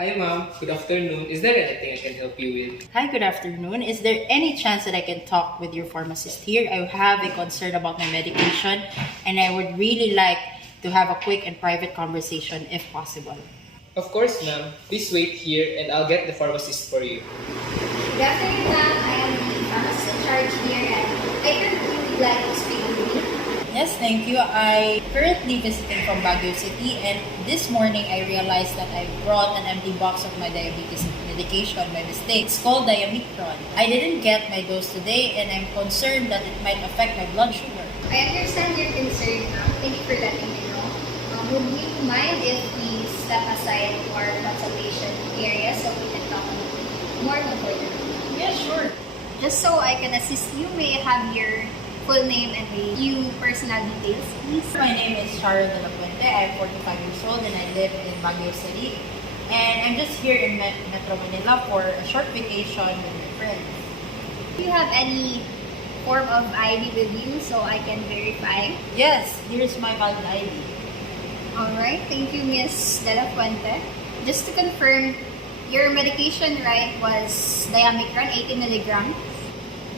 Hi ma'am, good afternoon. Is there anything I can help you with? Hi, good afternoon. Is there any chance that I can talk with your pharmacist here? I have a concern about my medication and I would really like to have a quick and private conversation if possible. Of course ma'am. Please wait here and I'll get the pharmacist for you. Good afternoon, ma'am. I am the pharmacist in charge here, and I heard you would like to speak with me. Yes, thank you. I currently visiting from Baguio City and this morning I realized that I brought an empty box of my diabetes medication by mistake. It's called Diamicron. I didn't get my dose today and I'm concerned that it might affect my blood sugar. I understand your concern, ma'am. Thank you for letting me know. Would you mind if we step aside our consultation area so we can talk more further? Yeah, sure. Just so I can assist you, may I have your full name and a few personal details, please? My name is Sharon de la Puente. I'm 45 years old and I live in Baguio City. And I'm just here in Metro Manila for a short vacation with my friends. Do you have any form of ID with you so I can verify? Yes, here's my valid ID. Alright, thank you, Miss De La Fuente. Just to confirm, your medication, right, was Diamicron 80 milligrams.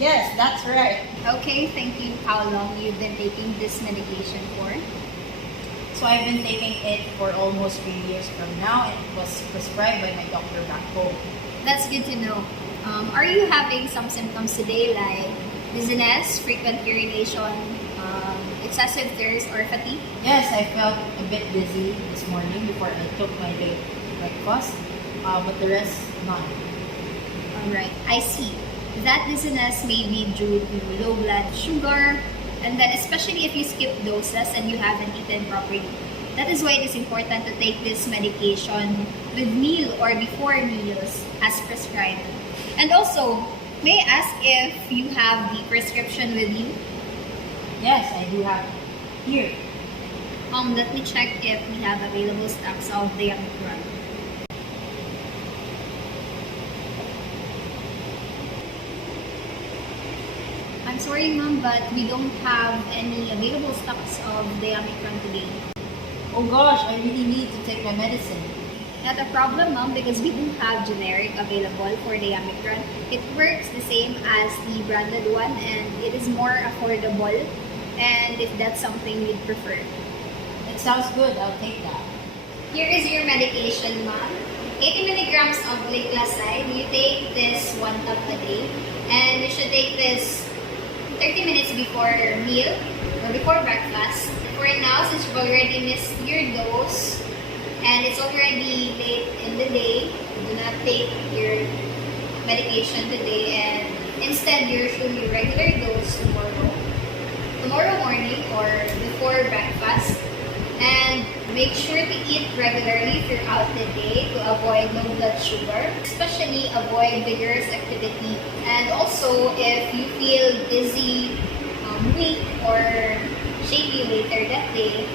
Yes, that's right. Okay, thank you. How long you've been taking this medication for? So I've been taking it for almost 3 years from now and it was prescribed by my doctor back home. That's good to know. Are you having some symptoms today like dizziness, frequent urination, excessive thirst, or fatigue? Yes, I felt a bit dizzy this morning before I took my breakfast, but the rest, none. Alright, I see. That dizziness may be due to low blood sugar, and then especially if you skip doses and you haven't eaten properly. That is why it is important to take this medication with meal or before meals as prescribed. And also, may I ask if you have the prescription with you? Yes, I do have it here. Let me check if we have available stocks of Diamicron. I'm sorry, ma'am, but we don't have any available stocks of Diamicron today. Oh gosh, I really need to take my medicine. Not a problem, ma'am, because we do have generic available for Diamicron. It works the same as the branded one and it is more affordable. And if that's something you'd prefer. It sounds good, I'll take that. Here is your medication, ma'am. 80 milligrams of glycoside. You take this 1 cup a day. And you should take this 30 minutes before meal or before breakfast. For now, since you've already missed your dose and it's already late in the day, do not take your medication today and instead you should your regular dose tomorrow morning or before breakfast. And make sure to eat regularly throughout the day to avoid low blood sugar, especially avoid vigorous activity. And also, if you feel dizzy, weak, or shaky later that day,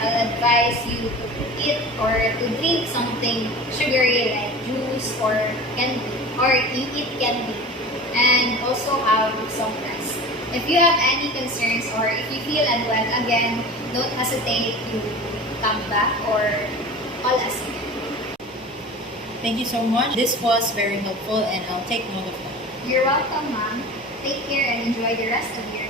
I'll advise you to eat or to drink something sugary like juice or candy, or you eat candy, and also have some rest. If you have any concerns or if you feel unwell, again, don't hesitate to come back or call us again. Thank you so much. This was very helpful and I'll take note of that. You're welcome, ma'am. Take care and enjoy the rest of your